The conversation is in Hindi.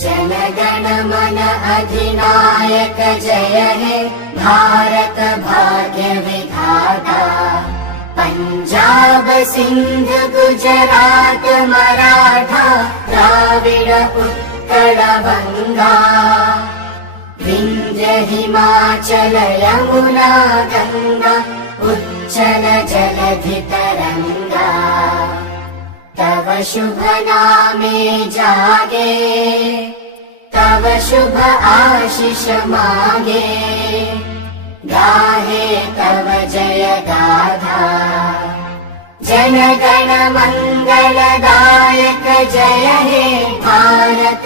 जनगण मन अधिनायक जय हे भारत भाग्य विधाता। पंजाब सिंध गुजरात मराठा द्राविड उत्कल बंगा। विंध्य हिमाचल यमुना गंगा उच्चल जलधि तरंगा। तव शुभ नामे जागे तव शुभ आशीष मागे। गाहे तव जय गाथा जनगण मंगलदायक जय हे भारत